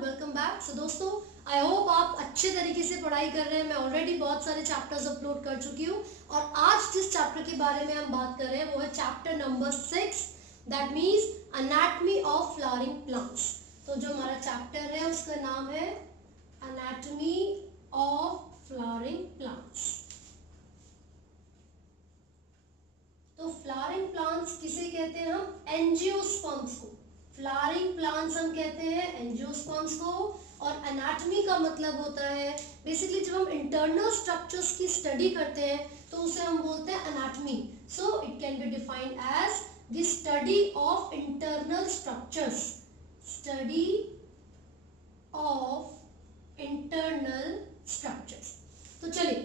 Welcome back. सो दोस्तों, I hope आप अच्छे तरीके से पढ़ाई कर रहे हैं। मैं ऑलरेडी बहुत सारे चैप्टर्स अपलोड कर चुकी हूँ और आज जिस चैप्टर के बारे में हम बात कर रहे हैं वो है chapter number 6, that means anatomy of flowering plants. तो जो हमारा चैप्टर है उसका नाम है एनाटॉमी ऑफ फ्लावरिंग प्लांट्स। तो फ्लावरिंग प्लांट्स किसे कहते हैं? हम एंजियोस्पर्म्स को। फ्लावरिंग प्लांट्स हम कहते हैं एंजियोस्पर्म्स को। और एनाटॉमी का मतलब होता है बेसिकली जब हम इंटरनल स्ट्रक्चर्स की स्टडी करते हैं तो उसे हम बोलते हैं anatomy. So it can be defined as the study of internal structures. Study of internal structures. तो चलिए,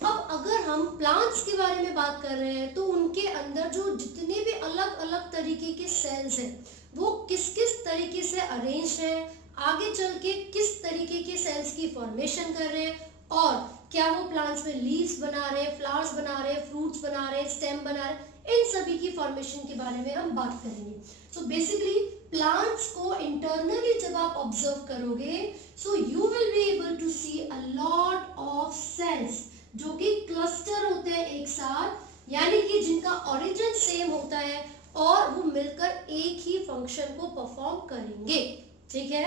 अब अगर हम प्लांट्स के बारे में बात कर रहे हैं तो उनके अंदर जो जितने भी अलग अलग तरीके के सेल्स हैं वो किस किस तरीके से अरेंज हैं, आगे चल के किस तरीके के सेल्स की फॉर्मेशन कर रहे हैं और क्या वो प्लांट्स में लीव्स बना रहे हैं, फ्लावर्स बना रहे हैं, फ्रूट्स बना रहे हैं, स्टेम बना रहे हैं, इन सभी की फॉर्मेशन के बारे में हम बात करेंगे। सो बेसिकली प्लांट्स को इंटरनली जब आप ऑब्जर्व करोगे so you will be able to see a lot of cells जो कि क्लस्टर होते हैं एक साथ, यानी कि जिनका ओरिजिन सेम होता है और वो मिलकर एक ही फंक्शन को परफॉर्म करेंगे। ठीक है,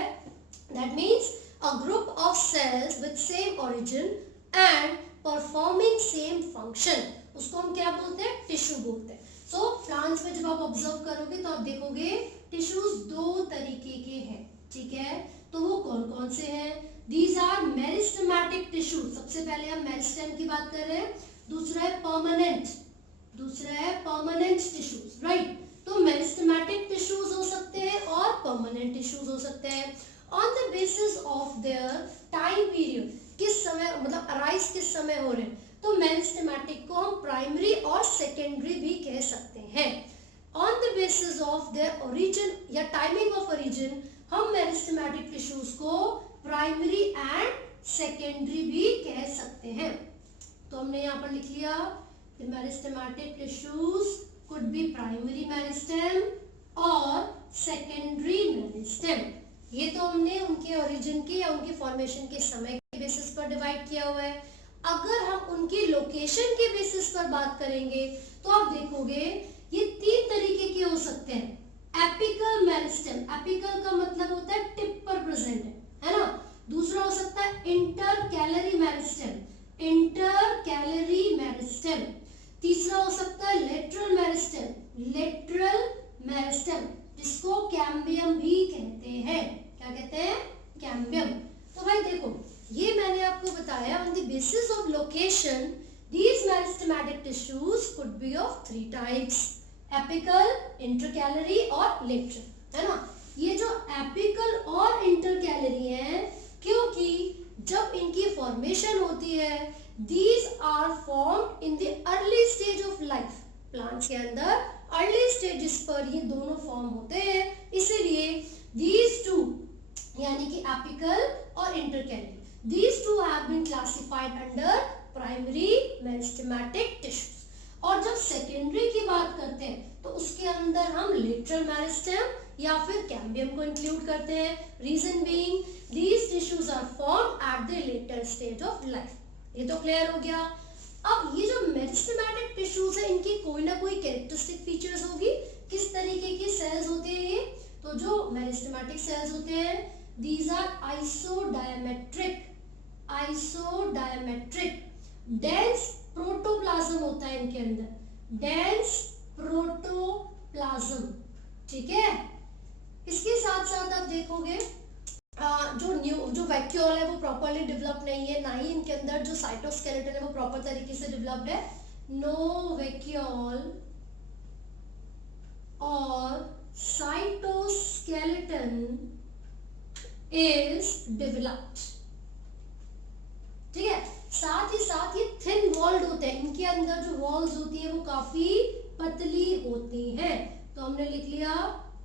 that means a group of cells with same origin and performing same function, उसको हम क्या बोलते हैं? टिश्यू बोलते हैं। सो प्लांट्स में जब आप ऑब्जर्व करोगे तो आप देखोगे टिश्यूज दो तरीके के हैं। ठीक है, तो वो कौन कौन से हैं? These are meristematic tissues. सबसे पहले हम मेरिस्टेम की बात कर रहे हैं। दूसरा है परमानेंट टिश्यूज, राइट। तो मेरिस्टेमेटिक टिश्यूज हो सकते हैं और परमानेंट टिश्यूज हो सकते हैं। On the basis of their time period, किस समय मतलब अराइज किस समय हो रहे हैं, तो मेरिस्टेमेटिक को हम प्राइमरी और सेकेंडरी भी कह सकते हैं। On the basis of their origin या टाइमिंग ऑफ ओरिजिन हम मेरिस्टेमेटिक टिश्यूज को प्राइमरी एंड सेकेंडरी भी कह सकते हैं। तो हमने यहाँ पर लिख लिया meristematic tissues could be primary meristem और सेकेंडरी मेरिस्टेम। ये तो हमने उनके ओरिजिन के या उनके फॉर्मेशन के समय के बेसिस पर डिवाइड किया हुआ है। अगर हम उनकी लोकेशन के बेसिस पर बात करेंगे तो आप देखोगे ये तीन तरीके के हो सकते हैं। एपिकल मेरिस्टेम, एपिकल का मतलब होता है टिप पर प्रेजेंट है ना। दूसरा हो सकता है इंटरकैलरी मेरिस्टेम। तीसरा हो सकता है लेटरल मेरिस्टेम, जिसको कैम्बियम भी कहते हैं। क्या कहते हैं? कैम्बियम। तो भाई देखो, ये मैंने आपको बताया on the basis of location these meristematic tissues could be of 3 types: apical, intercalary और lateral, है ना। ये जो एपिकल और इंटरकैलरी हैं, क्योंकि जब इनकी फॉर्मेशन होती है these are formed in the early stage of life, plants के अंदर अर्ली स्टेजेस पर ये दोनों फॉर्म होते हैं, इसीलिए these two यानी कि एपिकल और intercalary, these two have been classified under primary meristematic tissues। और जब सेकेंडरी की बात करते हैं तो उसके अंदर हम लेटरल मेरिस्टेम या फिर कैम्बियम को इंक्लूड करते हैं। Reason being these tissues are formed at the later stage of life। ये तो क्लियर हो गया। अब ये जो मेरिस्टेमेटिक टिश्यूज है इनकी कोई ना कोई कैरेक्टरिस्टिक फीचर्स होगी। किस तरीके की सेल्स होते हैं ये? तो जो मेरिस्टेमेटिक सेल्स होते हैं these are isodiametric. Dense protoplasm होता है इनके अंदर, डेंस प्रोटोप्लाज्म। ठीक है, इसके साथ साथ आप देखोगे जो वैक्यूल है वो प्रॉपर्ली डेवलप नहीं है, ना ही इनके अंदर जो साइटोस्केलेटन है वो प्रॉपर तरीके से डेवलप्ड है। नो वैक्यूल और साइटोस्केलेटन इज डेवलप्ड। ठीक है, साथ ही साथ ये थिन वॉल्ड होते हैं, इनके अंदर जो वॉल्स होती है वो काफी पतली होती हैं। तो हमने लिख लिया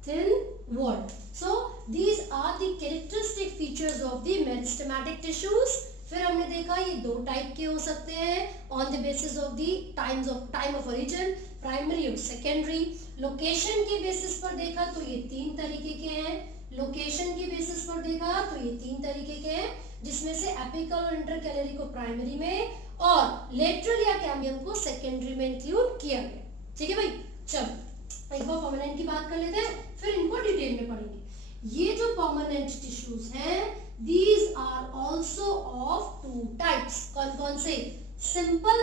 thin walled. So these are the characteristic features of the meristematic tissues। फिर हमने देखा ये दो टाइप के हो सकते हैं on the basis of the time of origin, primary और secondary। लोकेशन के बेसिस पर देखा तो ये तीन तरीके के हैं। लोकेशन के बेसिस पर देखा तो ये 3 तरीके के हैं, जिसमें से एपिकल और इंटरकैलरी को प्राइमरी में और लेटरल या कैम्बियम को सेकेंडरी में इंक्लूड किया गया। ठीक है भाई, चलो एक बार परमानेंट की बात कर लेते हैं, फिर इनको डिटेल में पढ़ेंगे। ये जो परमानेंट टिश्यूज हैं, these are also of two types। कौन कौन से? Simple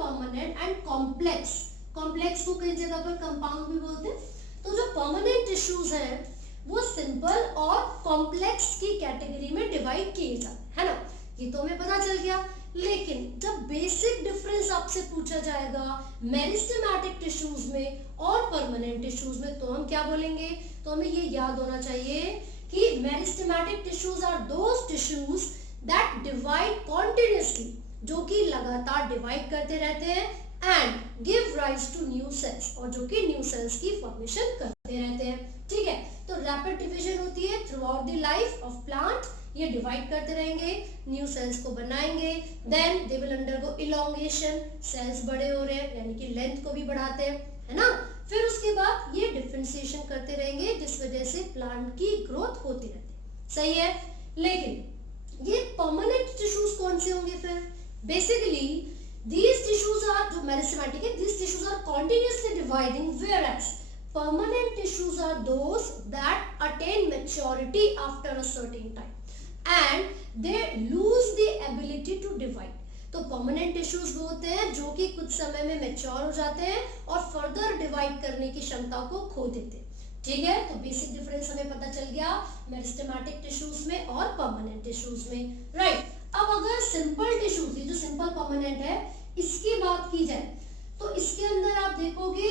permanent and complex. Complex को कई जगह पर कंपाउंड भी बोलते हैं। तो जो परमानेंट टिश्यूज हैं वो सिंपल और कॉम्प्लेक्स की कैटेगरी में डिवाइड किए जाते हैं, है ना? ये तो हमें पता चल गया। लेकिन जब बेसिक डिफरेंस आपसे पूछा जाएगा मेरिस्टेमेटिक टिश्यूज में और परमानेंट टिश्यूज में, तो हम क्या बोलेंगे? तो हमें ये याद होना चाहिए कि meristematic tissues are those tissues that divide continuously, जो कि लगातार डिवाइड करते रहते हैं, and give rise to new cells, और जो कि न्यू सेल्स की फॉर्मेशन करते रहते हैं। ठीक है, तो रैपिड डिवीजन होती है throughout the life of plant. ये डिवाइड करते रहेंगे, न्यू सेल्स को बनाएंगे, then they will undergo elongation, cells बड़े हो रहे हैं यानी कि लेंथ को भी बढ़ाते हैं, है ना? फिर उसके बाद ये डिफरेंशिएशन करते रहेंगे, जिस वजह से प्लांट की ग्रोथ होती रहती है। सही है, लेकिन ये परमानेंट टिश्यूज कौन से होंगे फिर? बेसिकली these tissues are, जो मेरिस्टेमेटिक है, these tissues are continuously dividing, whereas permanent tissues are those that attain maturity after a certain time and they lose the ability to divide। तो permanent tissues वो होते हैं जो कि कुछ समय में मैच्योर हो जाते हैं और फर्दर डिवाइड करने की क्षमता को खो देते हैं। ठीक है, तो बेसिक डिफरेंस हमें पता चल गया मेरिस्टेमेटिक टिश्यूज में और परमानेंट टिश्यूज में, राइट? अब अगर सिंपल टिश्यूज, ये जो सिंपल परमानेंट है, इसकी बात की जाए तो इसके अंदर आप देखोगे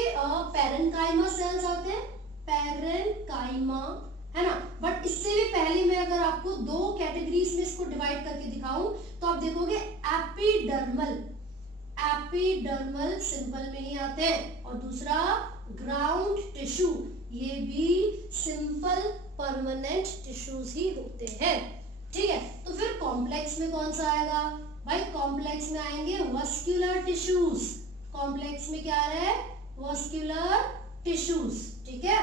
पैरेन्काइमा सेल्स आते हैं, पैरेन्काइमा, है ना? बट इससे भी पहले मैं अगर आपको दो कैटेगरीज में इसको डिवाइड करके दिखाऊं तो आप देखोगे एपिडर्मल सिंपल में ही आते हैं, और दूसरा ग्राउंड टिश्यू, ये भी सिंपल परमानेंट टिश्यूज ही होते हैं। ठीक है, तो फिर कॉम्प्लेक्स में कौन सा आएगा भाई? कॉम्प्लेक्स में आएंगे वस्कुलर टिश्यूज। कॉम्प्लेक्स में क्या आ रहा है? Vascular tissues. ठीक है,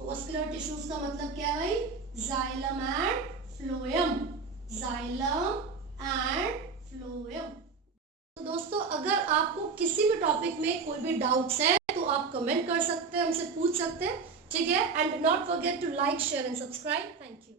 वस्कुलर टिश्यूज का मतलब क्या है भाई? Xylem and phloem, xylem and phloem. तो दोस्तों, अगर आपको किसी भी टॉपिक में कोई भी डाउट्स है तो आप कमेंट कर सकते हैं, हमसे पूछ सकते हैं। ठीक है, and not forget to like, share and subscribe. Thank you.